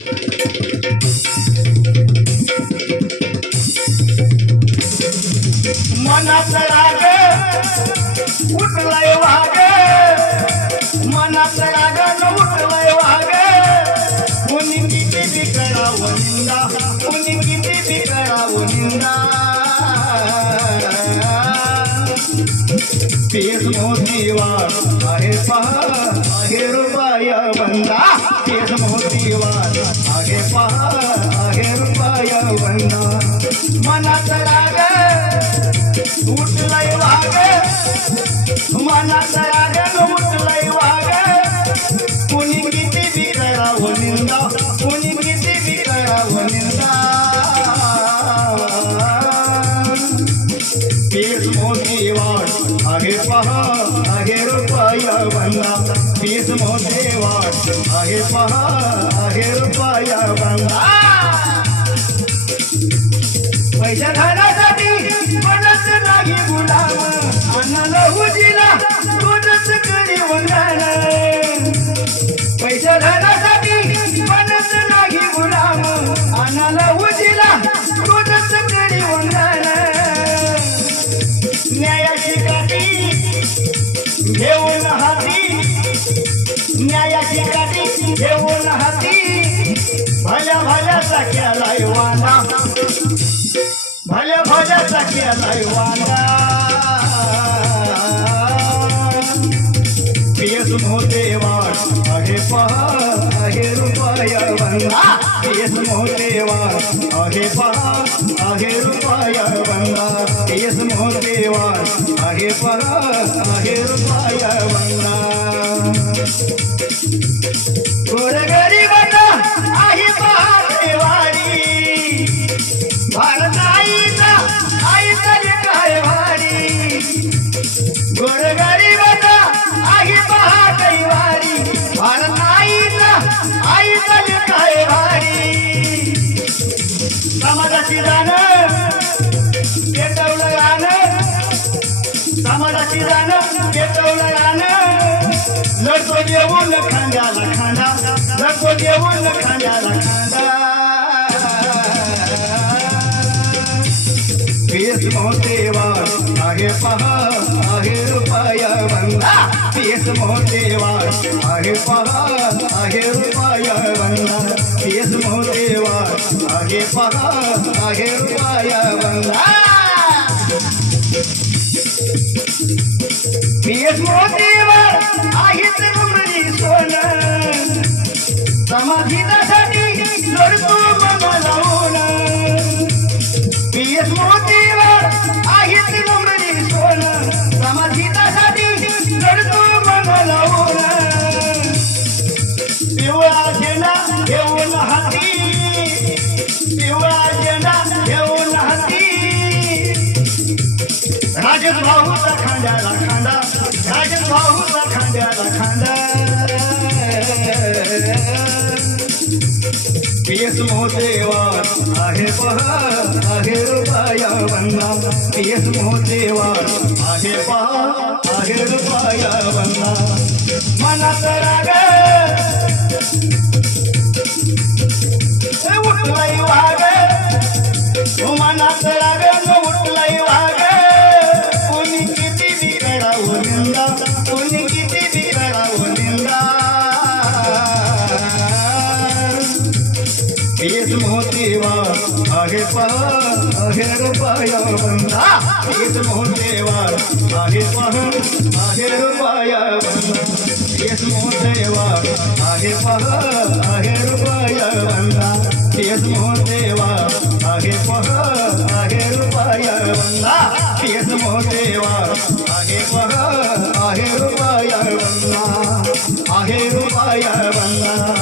मनात राग उठलाय वाग. मनात राग उठलाय वाग. कोणी किती बी करावं निंदा कोणी किती बी करावं निंदा पहा. मोठी वाट पहा रुपया मनात राग उठलय वाग. मनात राग उठलय वाग. कुणी किती बी निंदा कुणी मोठी वाट. आहे पहा आहे रुपया बंदा तीस मोठी वाट. आहे पहा आहे रुपया बंदा पैसा न्यायाची काठी घेऊन हाती भल्या भल्याचा केलाय वाना भल्या भल्याचा केलाय वाना पेस मोठे वाट आहे पहा आहे रुपया बंदा पेस मोठे वाट आहे पहा रुपया वाट पहा रुपया गोरगरीबाचा आहे पहाटेवाडी. भारताईचा आई तरी काय वाडी. गोरगरीबाचा आहे पहाटेवाडी. भारताईचा आई तरी काय वाडी. समाजाची जाणं पेटवलं गाणं. समाजाची जाणं लढतो देऊन खांद्याला खांदा लढतो देऊन खांद्याला खांदा पेस मोठेवार आहे पहा आहे रुपया बंदा पेस मोठेवार आहे पहा आहे रुपया बंदा आहे पहा आहे रुपया बंदा भाऊचा खांद्याला खांदा राजन भाऊचा खांद्याला खांदा पीएस मोठेवार आहे पहा आहे रुपया बंदा पीएस मोठेवार आहे पहा आहे रुपया बंदा मनात राग ए, वाग मनात राग करावं निंदा. कोणी किती बी करावं निंदा. पेस मोतीवा आहे पहा आहे रुपया बंदा पेस मोतीवा आहे पहा आहे रुपया बंदा पेस मोतीवा आहे पहा आहे रुपया बंदा आहे पहा बंदा पेस मोतीवा आहे पहा आहे रुपया वन्ना आहे रुपया वन्ना